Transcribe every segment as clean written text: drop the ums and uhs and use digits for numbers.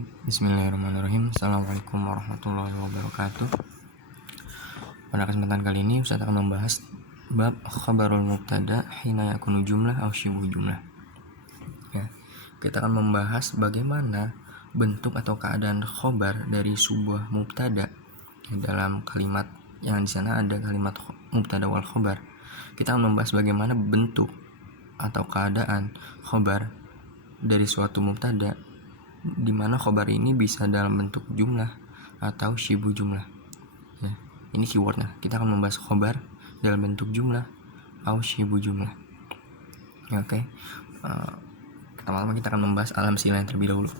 Bismillahirrahmanirrahim. Assalamualaikum warahmatullahi wabarakatuh. Pada kesempatan kali ini Ustaz akan membahas bab khabarul mubtada hina yakunu jumlah aw syibu jumlah. Ya, kita akan membahas bagaimana bentuk atau keadaan khobar dari sebuah mubtada. Dalam kalimat yang di sana ada kalimat mubtada wal khobar. Kita akan membahas bagaimana bentuk atau keadaan khobar dari suatu mubtada, di mana khobar ini bisa dalam bentuk jumlah atau syibu jumlah. Ya, ini keywordnya. Kita akan membahas khobar dalam bentuk jumlah atau syibu jumlah. Ya, oke. Pertama-tama kita akan membahas alam sila yang terlebih dahulu.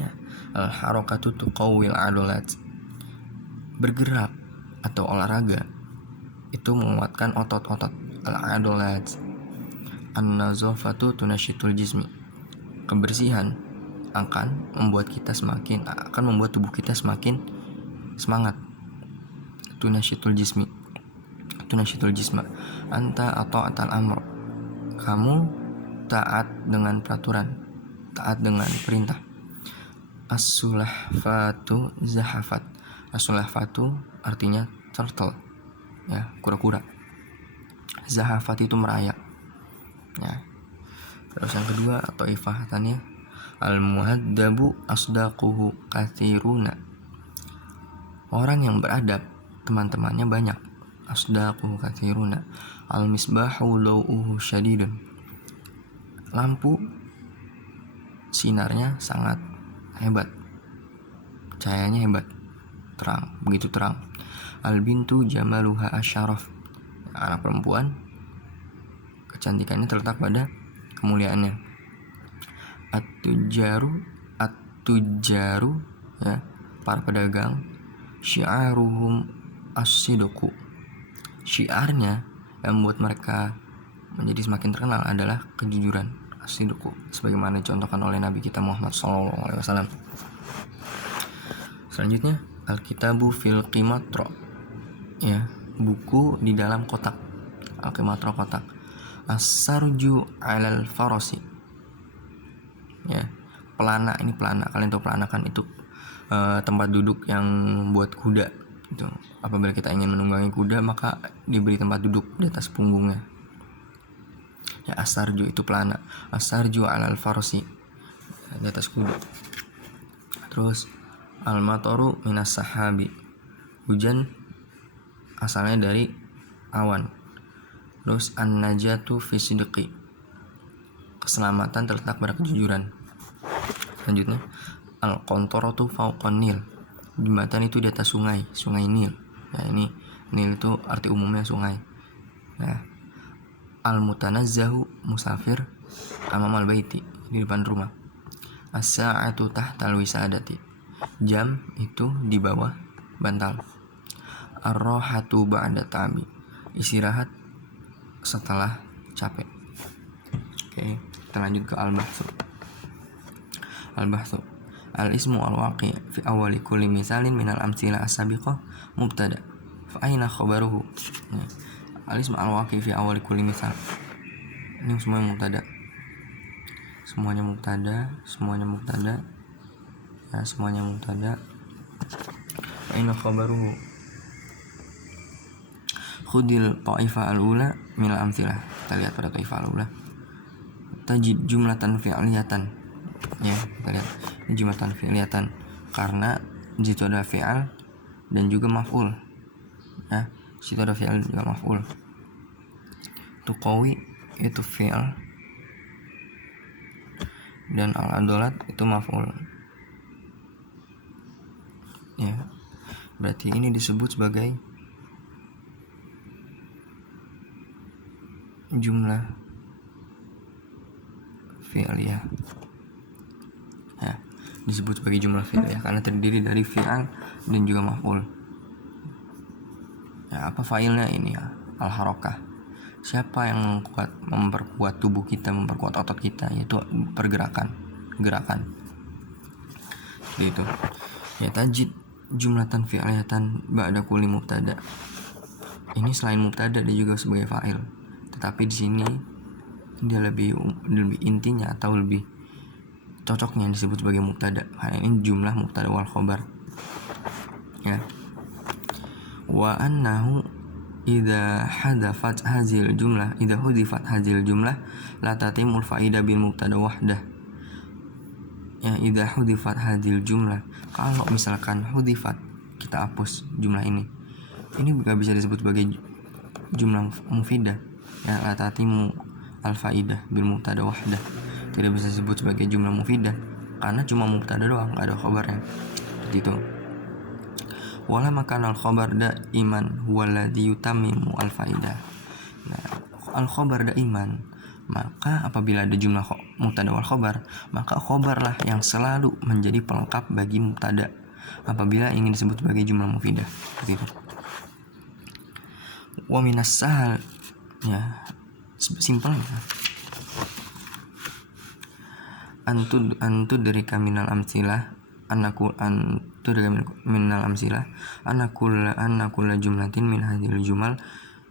Ya, al-harakatu tuqawwil adolat. Bergerak atau olahraga itu menguatkan otot-otot. Al-adolat. An-nazafatu tunasyitul jismi. Kebersihan akan membuat tubuh kita semakin semangat. Tunasyitul jisma anta ata'atal amr. Kamu taat dengan peraturan, taat dengan perintah. As-sulahfatu zahafat. As-sulahfatu artinya turtle, ya, kura-kura. Zahafat itu merayap, ya. Terus yang kedua atau ifahatannya, al-muhaddabu asdaquhu kathiruna. Orang yang beradab teman-temannya banyak. Asdaquhu kathiruna. Al-misbahu law'uhu syadidun. Lampu sinarnya sangat hebat, cahayanya hebat, terang, begitu terang. Al-bintu jamaluha asyaraf. Anak perempuan kecantikannya terletak pada kemuliaannya. At-tujaru, ya, para pedagang, syiaruhum as-sidqu. Syiarnya yang membuat mereka menjadi semakin terkenal adalah kejujuran, as-sidqu, sebagaimana dicontohkan oleh Nabi kita Muhammad SAW. Selanjutnya, al-kitabu fil qimatro, ya, buku di dalam kotak. Al-qimatro, kotak. As-sarju alal farasi, ya, pelana. Ini pelana, kalian tahu pelana kan, itu tempat duduk yang buat kuda itu. Apabila kita ingin menunggangi kuda, maka diberi tempat duduk di atas punggungnya, ya. As-sarju itu pelana. As-sarju alal farasi, di atas kuda. Terus al-mataru minas sahabi. Hujan asalnya dari awan. Terus an-najatu fi sidqi. Keselamatan terletak pada kejujuran. Selanjutnya, al-qantaratu fawqan nil. Jembatan itu di atas sungai Nil. Ya, ini Nil itu arti umumnya sungai. Nah, al-mutanazzahu musafir amamal baiti, di depan rumah. As-sa'atu tahtal wisadati. Jam itu di bawah bantal. Ar-rahatu ba'da ta'bi. Istirahat setelah capek. Oke, kita lanjut ke al-bahthu. Al-bahthu, al-ismu al-waqi' fi awali kulli misalin minal amsila as-sabiqah mubtada. Fa aina khabaruhu? Al-ismu al-waqi' fi awali kulli misal. Ini semuanya mubtada. Semuanya mubtada. Ya, semuanya mubtada. Fa aina khabaruhu? Khudil ta'ifah al-ula minal amsilah. Kita lihat pada ta'ifah al-ula. Tajid jumlatan fi'liyatan. Ya, kita lihat ini jumlatan fi'liyatan karena di situ ada fi'al dan juga maf'ul. Ya, di situ ada fi'al juga maf'ul. Tuqawi itu fi'al dan al-adolat itu maf'ul. Ya, berarti ini disebut sebagai jumlah fi'liyah. Ya, disebut sebagai jumlah fi'liyah karena terdiri dari fi'al dan juga maf'ul. Ya, apa fa'ilnya ini, ya? Al-harakah. Siapa yang memperkuat tubuh kita, memperkuat otot kita, yaitu gerakan. Seperti itu. Ya, tajid jumlatan fi'liyatan ba'da kulli mubtada. Ini selain mubtada dia juga sebagai fa'il. Tetapi di sini dia lebih intinya atau lebih cocoknya disebut sebagai mubtada karena ini jumlah mubtada wal khobar. Ya. Wa annahu idza hudifat hazil jumlah la tatimul faidah bil mubtada wahdah. Ya, idza hudifat hadil jumlah, kalau misalkan hudifat, kita hapus jumlah ini nggak bisa disebut sebagai jumlah mufidah. Ya, la tatimu al faidah bil mubtada wahdah, tidak bisa disebut sebagai jumlah mufidah karena cuma mubtada doang, nggak ada khabarnya gitu. Wala makan al khabar daiman huwaladzi yutammimu al faidah. Nah, al khabar daiman, maka apabila ada jumlah mubtada wal khabar, maka khabarlah yang selalu menjadi pelengkap bagi mubtada apabila ingin disebut sebagai jumlah mufidah gitu. Wa minas sahal, ya simpel ya. Antu dari kaminal amsilah anakul minal amsilah anakul jumlatin min hadhil jumal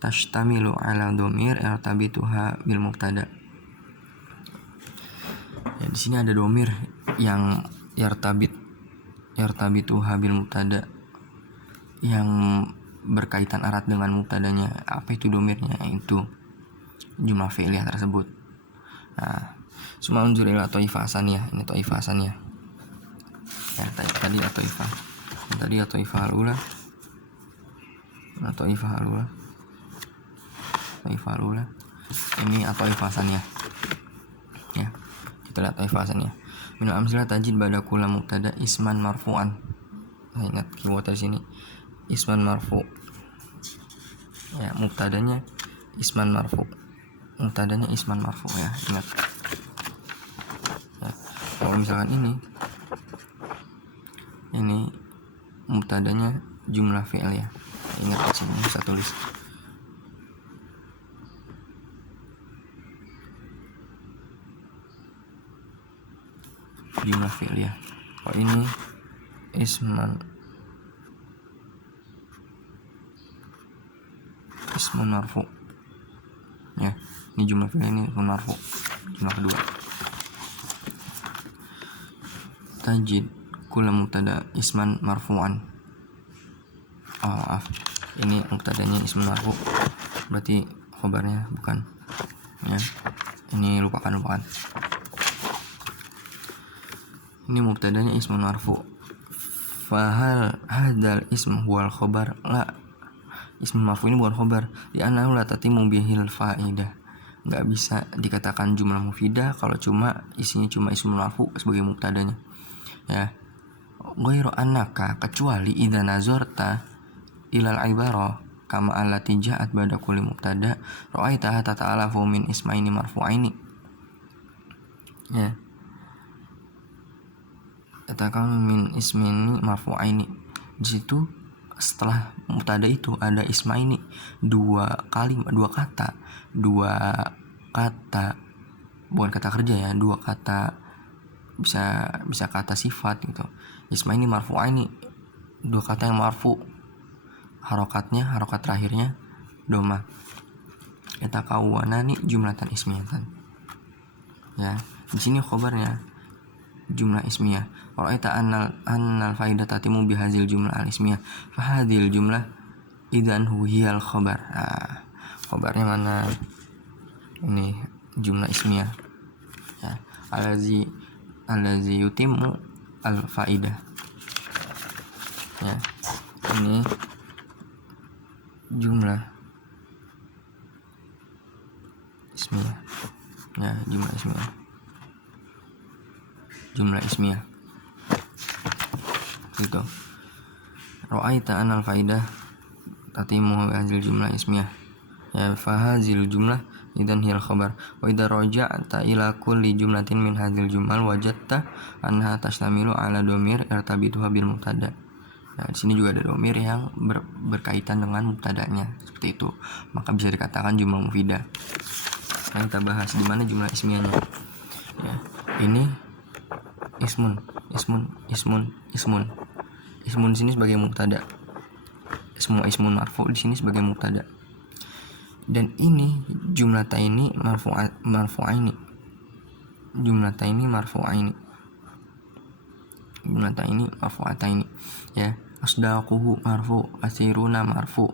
tashtamilu ala dhamir yartabituha bil mubtada. Ya, di sini ada dhamir yang yartabituha bil mubtada yang berkaitan erat dengan mubtadanya. Apa itu dhamirnya? Itu jumlah fi'liyah tersebut. Nah, suma unzur ila thaifah asaniyah. Ini thaifah asaniyah. Ya, tadi thaifah. Tadi thaifah al-ula. Thaifah al-ula. Ini thaifah asaniyah. Ya, kita lihat thaifah asaniyah. Min amsilah tajid ba'da kulli mubtada isman marfu'an. Nah, ingat keyword di sini. Isman marfu. Ya, mubtadanya isman marfu. Ya, ingat. Ya, kalau misalkan ini mubtadanya jumlah fi'il ya. Ingat di sini saya tulis. Jumlah fi'il ya. Kalau ini ismun marfu. Ya, ini jumlah fi'il, ini ismun marfu. Jumlah kedua. Tajid kula mubtada isman marfu'an. Maaf. Ini mubtadanya isman marfu. Berarti khabarnya bukan. Ya. Ini lupakan. Ini mubtadanya isman marfu. Fahal hadal ism huwal khabar? La. Ism marfu ini bukan khabar. Di annahu la tatimu bihil faidah. Enggak bisa dikatakan jumlah mufidah kalau isinya cuma ism marfu sebagai mubtadanya. Ya. Ghairu annaka, kecuali idza nazarta ilal ibarah kama allati ja'at ba'da kulli mubtada ra'aitaha tata'alafu min ismaini marfu'aini. Ya. Katakan min ismaini marfu'aini. Di situ setelah mubtada itu ada ismaini, dua kata, bukan kata kerja ya, dua kata, bisa kata sifat gitu. Ismaini marfu'aini, dua kata yang marfu, harokat terakhirnya doma. Yatakawwanani jumlatan ismiyatan. Ya, di sini khabarnya jumlah ismiyah. Ra'aita annal faidah tatimu bihazil jumlah al ismiyah. Fahadil jumlah idzan hiyal khabar. Nah, khabarnya mana? Ini jumlah ismiyah. Ya, allazi yutimmu al faidah. Ya, ini jumlah ismiyah. Ya, jumlah ismiyah gitu. Ra'aita anal faidah tatimu hazil jumlah ismiyah. Ya, fahazil jumlah idan hiyal khabar. Wa idza raja'ta ila kulli jumlatin min hadzal jumal wajadta anha tashtamilu ala dhamir irtabituha bil mubtada. Nah, di sini juga ada dhamir yang berkaitan dengan mubtadanya, seperti itu. Maka bisa dikatakan jumlah mufidah. Nah, kita bahas di mana jumlah ismiyahnya. Ya, ini ismun di sini sebagai mubtada. Ismun marfu di sini sebagai mubtada. Dan ini jumlataini marfu'aini. jumlataini marfu'ataini ya. Asdaquhu marfu, asiruna marfu,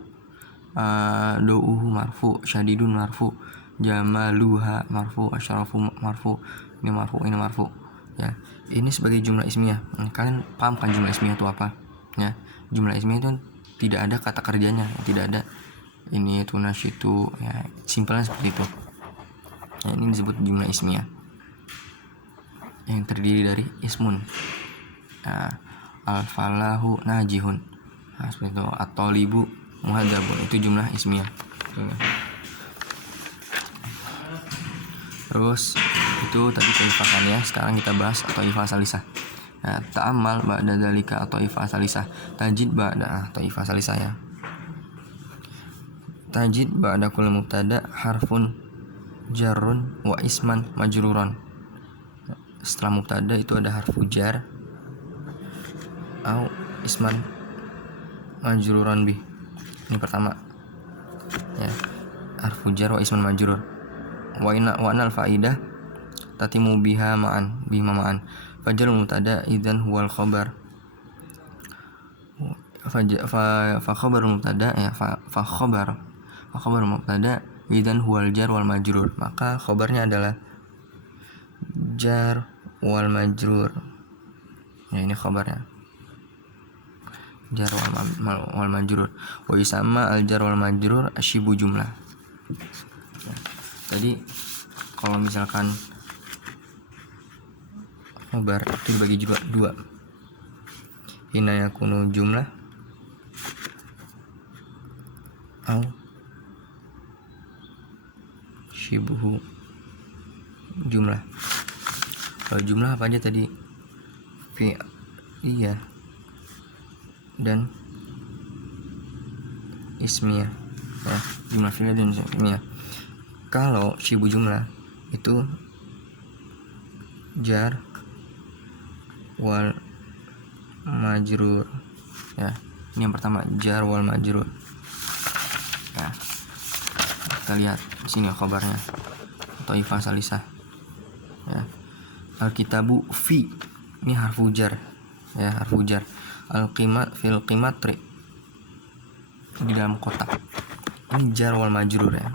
do'uhu marfu, syadidun marfu, jamaluha marfu, asyrafu marfu. Ini marfu ya. Ini sebagai jumlah ismiyah. Kalian paham kan jumlah ismiyah itu apa ya? Jumlah ismiyah itu tidak ada kata kerjanya, tidak ada ini itu nasyitu ya, simpelnya seperti itu ya. Ini disebut jumlah ismiyah yang terdiri dari ismun. Nah, al-falahu najihun, nah, seperti itu. At-talibu muhadzabun, itu jumlah ismiyah. Terus itu tadi ta'ifah kan ya. Sekarang kita bahas ta'ifah salisah. Nah, ta'amal ba'da dzalika ta'ifah salisah. Tajid ba'da ta'ifah salisah ya. Tajid ba'da kulli mubtada harfun jarrun wa isman majruran. Setelah mubtada itu ada harfu jar atau isman majruran bih. Ini pertama ya, harfu jar wa isman majrur. Wa anal faidah tatimu biha ma'an fajal mubtada idzan huwal khabar. Fa khabar mubtada ya, fa khabar mubtada idzan huwal jar wal majrur, maka khabarnya adalah jar wal majrur ya. Ini khabarnya jar wal majrur. Wa yusamma al jar wal majrur asyibu jumlah ya. Tadi kalau misalkan khabar itu dibagi juga dua, hina yakunu jumlah au syibuhu jumlah. Kalau jumlah apa aja tadi? Fi'liyah dan ismiyah ya, jumlah fi'liyah dan ismiyah. Kalau syibu jumlah itu jar wal majrur ya. Ini yang pertama, jar wal majrur. Nah, kita lihat di sini khabarnya ta'ifah salisah ya. Al-kitabu fi, ini harfu jar ya, harfu jar. Al-qimat fil qimatri, di dalam kotak, ini jar wal majrur ya,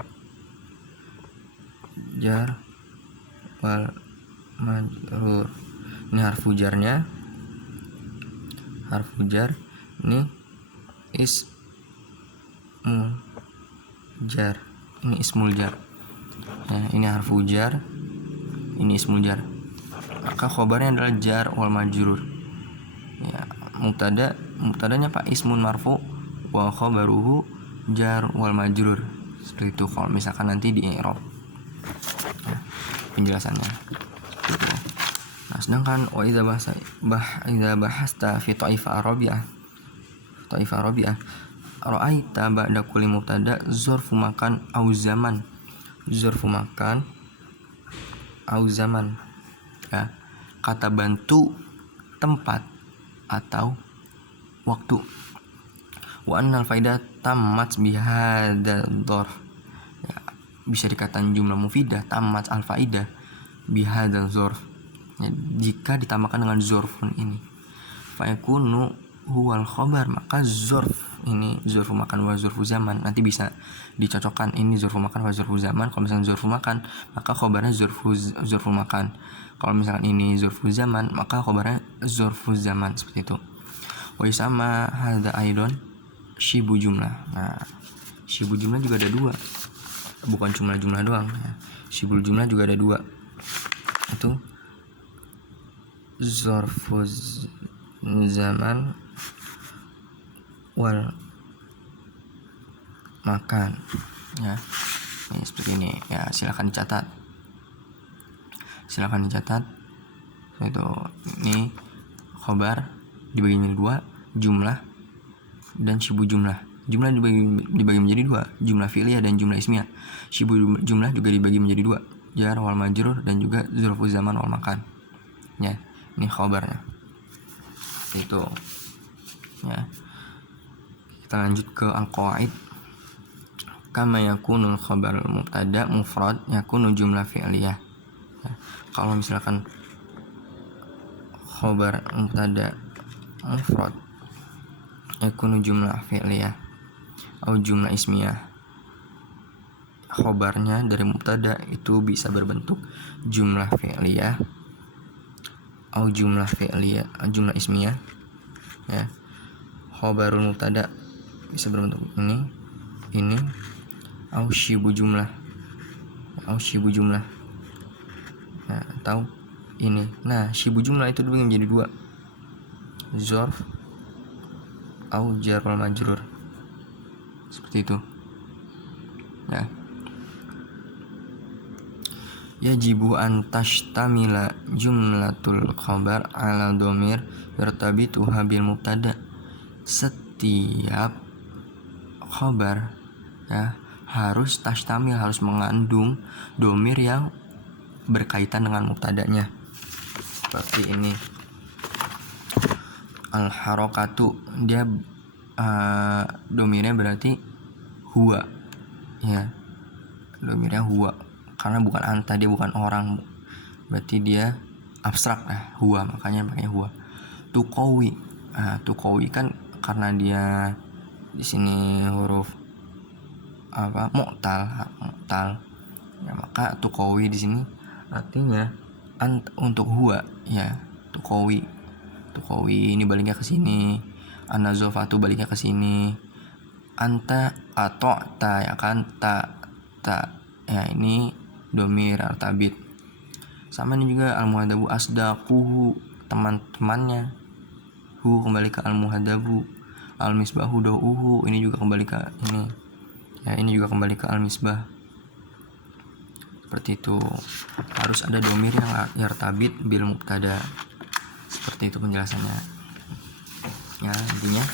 jar wal majrur. Ini harfu jarnya, harfu jar. Ini ismul jar, ini ismul jar ya. Ini harfu jar, ini ismul jar, maka khobarnya adalah jar wal majrur ya. Mubtadanya pak ismun marfu wa khobaruhu jar wal majrur, seperti itu kalau misalkan nanti di i'rab ya, penjelasannya gitu. Nah, sedangkan wa idza bahasta fi ta'ifah arabiah ra'aita ba'da kulli mubtada zarfu makan au zaman, zarfu makan au zaman ya, kata bantu, tempat atau waktu. Wa annal faidah tammat bihadzal dzarf ya, bisa dikatakan jumlah mufidah tammat al faidah bihadzal dzarf ya, jika ditambahkan dengan zorfun ini. Fa yakunu huwal khabar, maka zorf ini zorfu makan wa zorfu zaman, nanti bisa dicocokkan ini zorfu makan wa zorfu zaman. Kalau misalkan zorfu makan, maka khabarnya zorfu makan. Kalau misalkan ini zorfu zaman, maka khabarnya zorfu zaman, seperti itu. Wa sama hadza aidon syibu jumlah. Nah, syibu jumlah juga ada dua, bukan cuma jumlah doang ya. Syibul jumlah juga ada dua, itu zorfu zaman wal makan ya. Ini seperti ini ya, silakan dicatat itu. Ini khobar dibagi menjadi dua, jumlah dan syibu jumlah. Jumlah dibagi menjadi dua, jumlah fi'liyah dan jumlah ismiyah. Syibu jumlah juga dibagi menjadi dua, jar wal majrur dan juga zarfu zaman wal makan ya. Ini khobarnya itu ya. Kita lanjut ke al-qawaid. Kama yakunul khabar mubtada mufrad yakunu jumlah fi'liyah ya. Kalau misalkan khobar mubtada mufrad yakunu jumlah fi'liyah atau jumlah ismiyah. Khobarnya dari mubtada itu bisa berbentuk jumlah fi'liyah atau jumlah jumlah ismiyah ya. Khobarul mubtada bisa berbentuk ini atau syibu jumlah ya, atau ini. Nah, syibu jumlah itu dibagi menjadi dua, dzarf atau jar wal majrur, seperti itu ya. Yajibu an tashtamila jumlatul khabar ala dhamir yartabituha bil mubtada. Setiap khabar ya harus tashtamil, harus mengandung dhamir yang berkaitan dengan mubtadanya. Seperti ini. Al harokatu, dia dhamirnya berarti huwa ya. Dhamirnya huwa karena bukan anta, dia bukan orang, berarti dia abstrak huwa, makanya pakai huwa. Tuqawi, tuqawi kan karena dia di sini huruf mu'tal ya, maka tuqawi di sini artinya untuk huwa ya. Tuqawi ini baliknya ke sini, an-nazafatu baliknya ke sini, anta atau ta ya kan, ta ya, ini dhamir artabit. Sama ini juga al-muhadabu asdaquhu, teman-temannya, hu kembali ke al-muhadabu, al-misbahu dauhu, ini juga kembali ke ini ya, ini juga kembali ke al-misbah. Seperti itu, harus ada dhamir yang yartabit bil mubtada. Seperti itu penjelasannya ya. Intinya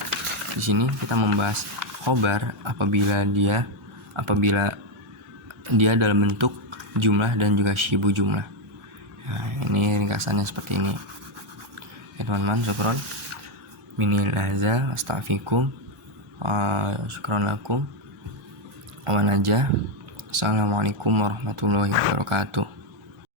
di sini kita membahas khobar apabila dia dalam bentuk jumlah dan juga syibu jumlah. Nah, ini ringkasannya seperti ini ya teman-teman. Syukron minil laza astaghfikum syukron lakum wa najah. Assalamualaikum warahmatullahi wabarakatuh.